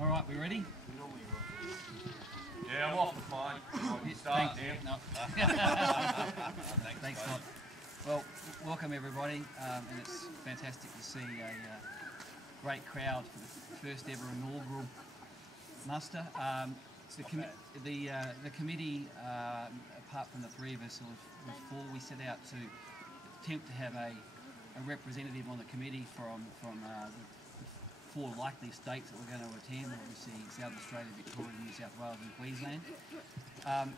All right, we ready? Yeah, I'm off the phone. Thanks. No. Thanks, Scott. Well, welcome everybody, and it's fantastic to see a great crowd for the first ever inaugural muster. The committee, apart from the three of us, was four. We set out to attempt to have a representative on the committee from the four likely states that we're going to attend, obviously South Australia, Victoria, New South Wales and Queensland. Our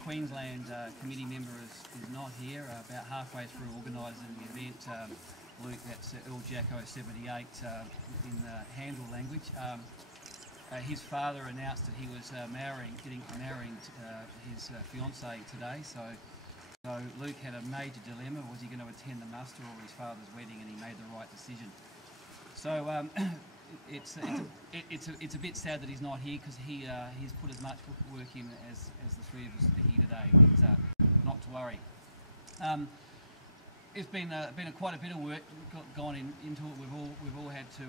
Queensland committee member is not here, about halfway through organising the event. Luke, that's El Jacko 78 in Handle language. His father announced that he was marrying his fiancée today, so Luke had a major dilemma. Was he going to attend the muster or his father's wedding, and he made the right decision. So it's a bit sad that he's not here, because he's put as much work in as the three of us are here today. But not to worry. It's been quite a bit of work gone into it. We've all had to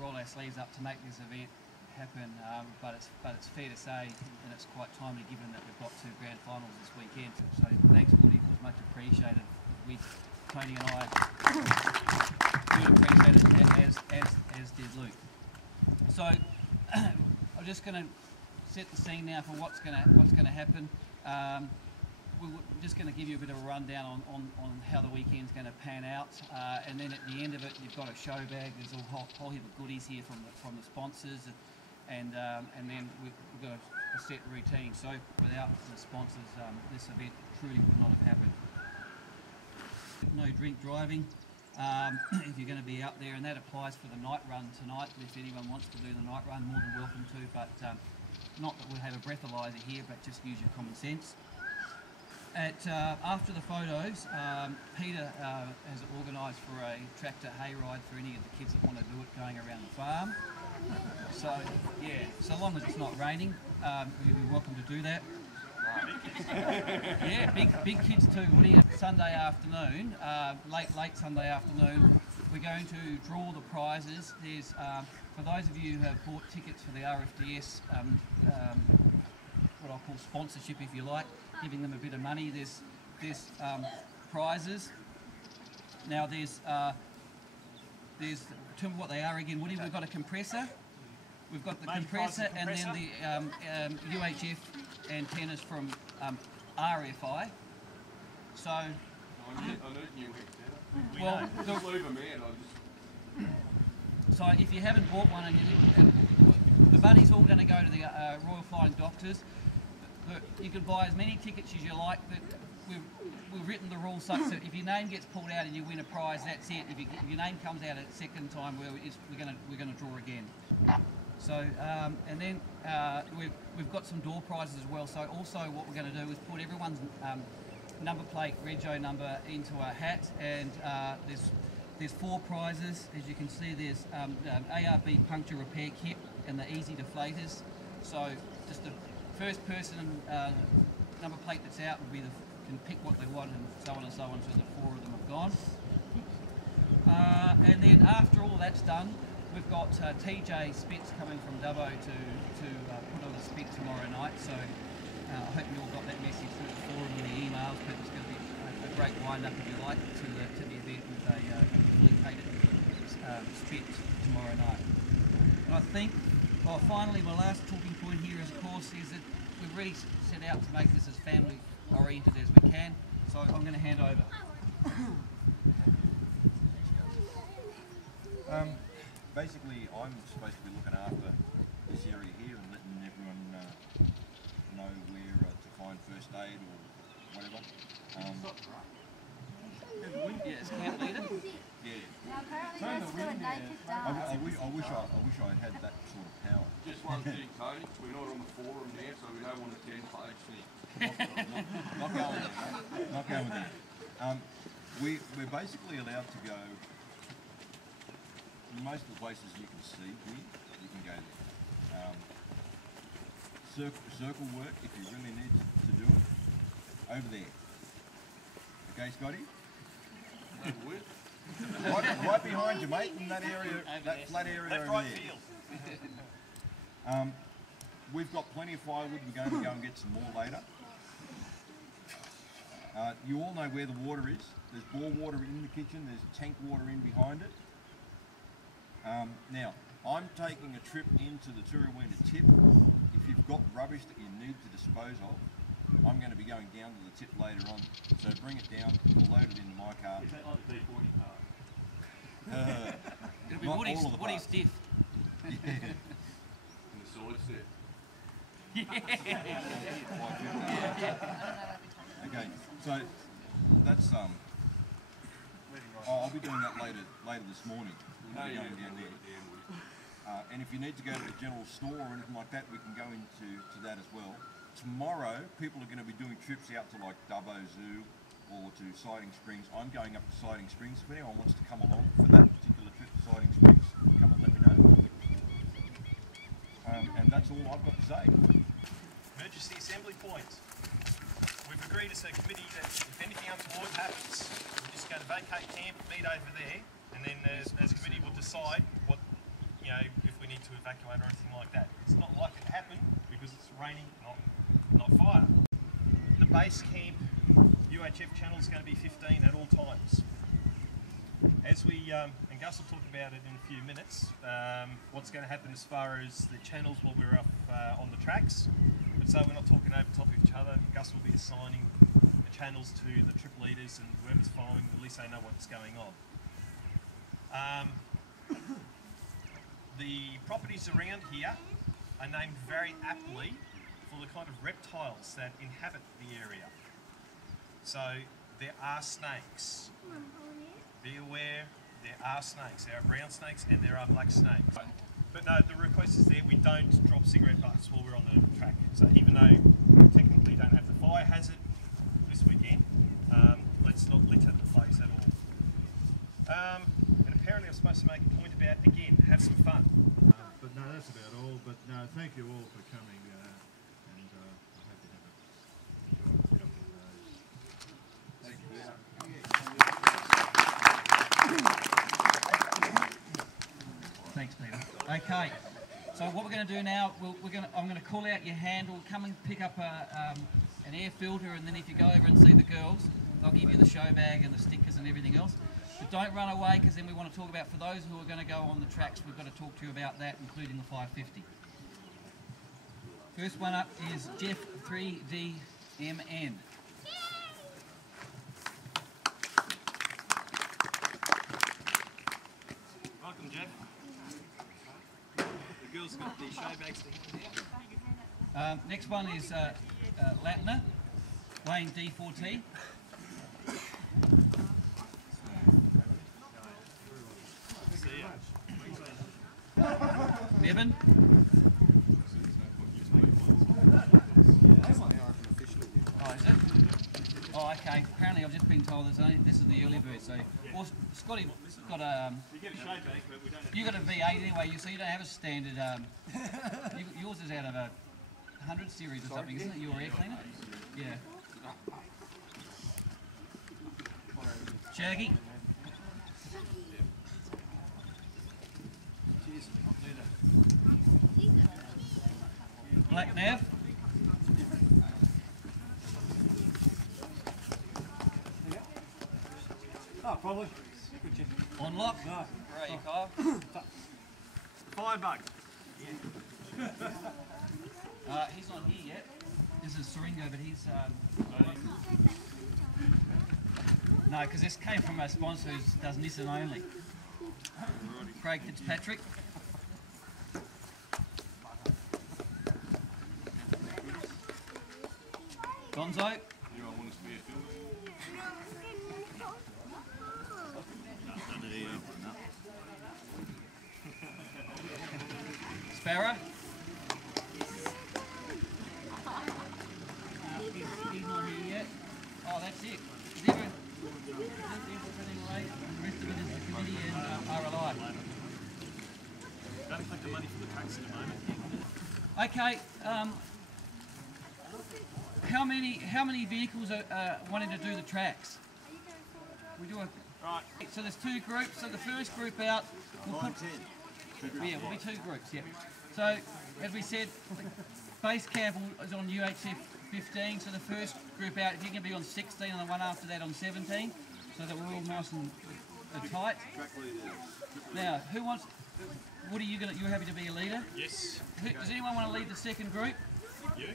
roll our sleeves up to make this event happen. But it's fair to say, and it's quite timely given that we've got two grand finals this weekend. So thanks, Woody, it was much appreciated. Tony and I do appreciate it, as did Luke. So I'm just going to set the scene now for what's going to happen. We're just going to give you a bit of a rundown on how the weekend's going to pan out, and then at the end of it, you've got a show bag. There's a whole heap of goodies here from the sponsors, and then we've got a set routine. So without the sponsors, this event truly would not have happened. No drink driving if you're going to be out there, and that applies for the night run tonight. If anyone wants to do the night run, more than welcome to, but not that we'll have a breathalyzer here, but just use your common sense. After the photos, Peter has organised for a tractor hayride for any of the kids that want to do it, going around the farm. So yeah, so long as it's not raining, you'll be welcome to do that. Yeah, big kids too, Woody. Sunday afternoon, late Sunday afternoon, we're going to draw the prizes. There's for those of you who have bought tickets for the RFDS, what I'll call sponsorship, if you like, giving them a bit of money. There's prizes. Now there's tell me what they are again, Woody. We've got a compressor. We've got the compressor, and then the UHF antennas from RFI. So, well, so if you haven't bought one, and the money's all going to go to the Royal Flying Doctors. But you can buy as many tickets as you like. But we've written the rules such that if your name gets pulled out and you win a prize, that's it. If your name comes out a second time, we're going to draw again. So and then we've got some door prizes as well. So also what we're going to do is put everyone's number plate, rego number, into a hat, and there's four prizes. As you can see, there's ARB puncture repair kit and the easy deflators. So just the first person number plate that's out will be can pick what they want, and so on and so on. So the four of them have gone. And then after all that's done, we've got TJ Spitz coming from Dubbo to put on the spit tomorrow night. So I hope you all got that message through the forum in the emails. But it's going to be a great wind-up, if you like, to the event with a fully painted spit tomorrow night. And I think, well, finally, my last talking point here, of course, is that we've really set out to make this as family-oriented as we can. So I'm going to hand over. Basically, I'm supposed to be looking after this area here and letting everyone know where to find first aid or whatever. Yes, camp leader. Yeah. Now apparently that's still a naked dance. I wish I had that sort of power. Just one thing, Tony. We're not on the forum there, so we don't want to 10-page thing. Not going there, mate. Not going there. We're basically allowed to go. Most of the places you can see here, you can go there. Circle work, if you really need to do it, over there. Okay, Scotty? Right behind you, mate, in that area, that flat area over there. We've got plenty of firewood. We're going to go and get some more later. You all know where the water is. There's bore water in the kitchen. There's tank water in behind it. Now, I'm taking a trip into the Turawina tip. If you've got rubbish that you need to dispose of, I'm going to be going down to the tip later on. So bring it down, we'll load it into my car. Is that like the D40 part? It'll be Not Woody's, all of the Woody's parts. diff. And the side set. Okay, so that's I'll be doing that later this morning. No, We'll be you going down there. And if you need to go to the general store or anything like that, we can go into that as well. Tomorrow, people are going to be doing trips out to like Dubbo Zoo or to Siding Springs. I'm going up to Siding Springs. If anyone wants to come along for that particular trip to Siding Springs, come and let me know. And that's all I've got to say. Emergency assembly point. We've agreed as a committee that if anything untoward happens, we're just going to vacate camp, meet over there, and then as a committee we'll decide what, you know, if we need to evacuate or anything like that. It's not likely to happen because it's raining, not fire. The base camp UHF channel is going to be 15 at all times. As we, and Gus will talk about it in a few minutes, what's going to happen as far as the channels while we're up on the tracks. But so we're not talking over top of each other. Gus will be assigning the channels to the trip leaders and whoever's following, at least they know what's going on. The properties around here are named very aptly for the kind of reptiles that inhabit the area. So there are snakes. Be aware, there are snakes. There are brown snakes and there are black snakes. But no, the request is there, we don't drop cigarette butts while we're on the track. So even though we technically don't have the fire hazard this weekend, let's not litter the place at all. And apparently I'm supposed to make a point about, again, have some fun. But no, that's about all. But no, thank you all for coming, and I hope you have a enjoyable couple of days. Thanks, Peter. Okay, so what we're going to do now, I'm going to call out your hand. We'll come and pick up an air filter, and then if you go over and see the girls, they'll give you the show bag and the stickers and everything else. But don't run away, because then we want to talk about, for those who are going to go on the tracks, we've got to talk to you about that, including the 550. First one up is Jeff 3DMN. Welcome, Jeff. The girls got the show bags to hand out. Next one is Latner, Wayne D4T. See ya. Bevan. Oh, is it? Oh, okay. Apparently, I've just been told this is the early bird. So, well, Scotty got a. You get a show bag, but we don't have You got a V8 anyway. So you don't have a standard. Yours is out of a 100 series or something, isn't it? Your air cleaner. Yeah. Shaggy. Black Nav. Oh, probably. Good check. On lock. No. Where are you, Kyle? Firebug. He's not here yet. This is Siringo, but he's no, because this came from a sponsor who does Nissan only. Craig Fitzpatrick. Gonzo. You don't want us to be a film? Sparrow. He's not here yet. Oh, that's it. Is everything away? The rest of it is the committee and RLI. Don't collect the money for the tracks in a moment. Okay. How many vehicles are wanting to do the tracks? We do a. Right. So there's two groups. So the first group out. We'll be two groups. Yeah. So, as we said, base camp is on UHF 15, so the first group out, if you can be on 16 and the one after that on 17, so that we're all nice and tight. Now, who wants, Woody, you're happy to be a leader? Yes. Does anyone want to lead the second group? You?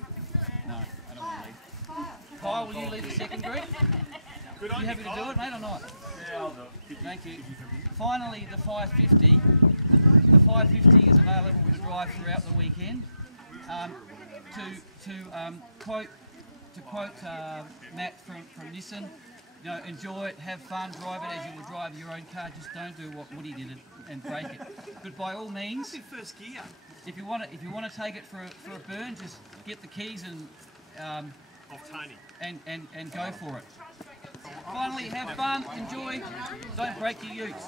No, I don't want to lead. Kyle, will you lead the second group? Good Are on you happy to do it, mate, or not? Yeah, I'll do it. Thank you. Finally, the 550. The 550 is available to drive throughout the weekend. To quote Matt from Nissan, you know, enjoy it, have fun, drive it as you would drive your own car. Just don't do what Woody did and break it. But by all means, First gear. if you want to take it for a burn, just get the keys and Of Tony. and go for it. Finally, have fun, enjoy, don't break your utes.